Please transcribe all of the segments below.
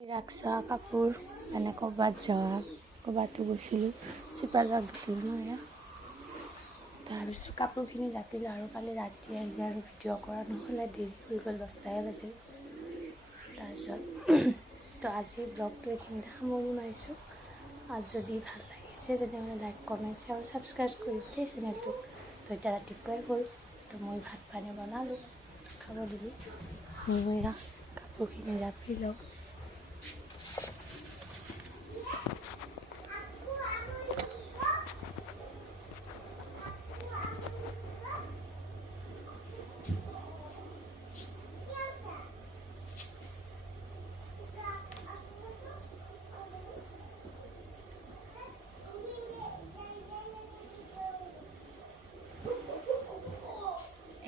ৰাখছা কাপোৰ মানে ক'ৰবাত যোৱা ক'ৰবাতো গৈছিলোঁ চিপাঝাৰত গৈছিলোঁ মই তাৰপিছত কাপোৰখিনি জাপিলোঁ আৰু কালি ৰাতি আহি আৰু ভিডিঅ' কৰা নহ'লে দেৰি হৈ গ'ল 10টাই বাজিল তাৰপিছত তো আজি ব্লগটো এইখিনিতে সামৰণি মাৰিছোঁ আৰু যদি ভাল লাগিছে তেনেহ'লে লাইক কমেণ্ট শ্বেয়াৰ আৰু ছাবস্ক্ৰাইব কৰি দেই চেনেলটো তো এতিয়া ৰাতিপুৱাই হ'ল তো মই ভাত পানী বনালোঁ খাব দিলোঁ মই কাপোৰখিনি জাপি লওঁ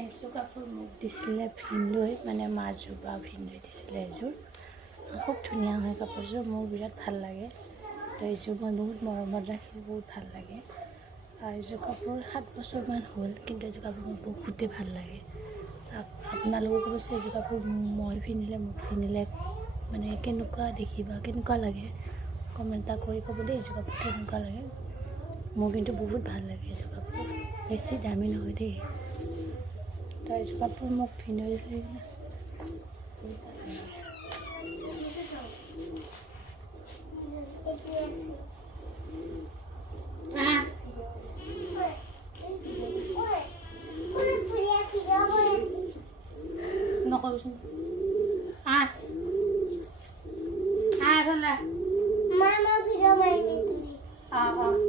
এযোৰ কাপোৰ মোক দিছিলে ভিনদৈ মানে মাজু বা ভিনদৈ দিছিলে এযোৰ খুব ধুনীয়া হয় কাপোৰযোৰ মোৰ বিৰাট ভাল লাগে তো এইযোৰ মই বহুত মৰমত ৰাখি বহুত ভাল লাগে আৰু এইযোৰ কাপোৰ 7 বছৰমান হ'ল কিন্তু এইযোৰ কাপোৰ মোৰ বহুতেই ভাল লাগে আপোনালোকক কৈছে এইযোৰ কাপোৰ মই পিন্ধিলে মোক পিন্ধিলে মানে কেনেকুৱা দেখিবা কেনেকুৱা লাগে কমেণ্ট এটা কৰি ক'ব দেই এইযোৰ কাপোৰ কেনেকুৱা লাগে মোৰ কিন্তু বহুত ভাল লাগে এইযোৰ কাপোৰ বেছি দামী নহয় দেই তো এইযোৰ কাপোৰ মোক ভিনদৈ দিছিলে নকবিচোন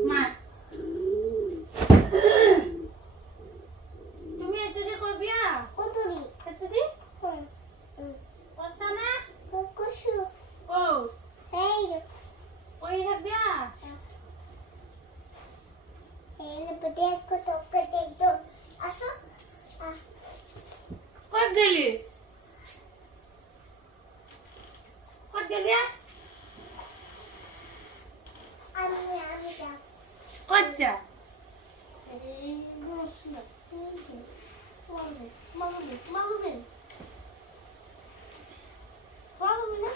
মা তুমি এতুদি করবিয়া কতদি এতুদি পছানা কুকুশু ও এই ওই রাখবিয়া এই বডে কত কত তো আসো কত গেলি আমি যা কত যা এই বসনা মামু মামু মামু মামু না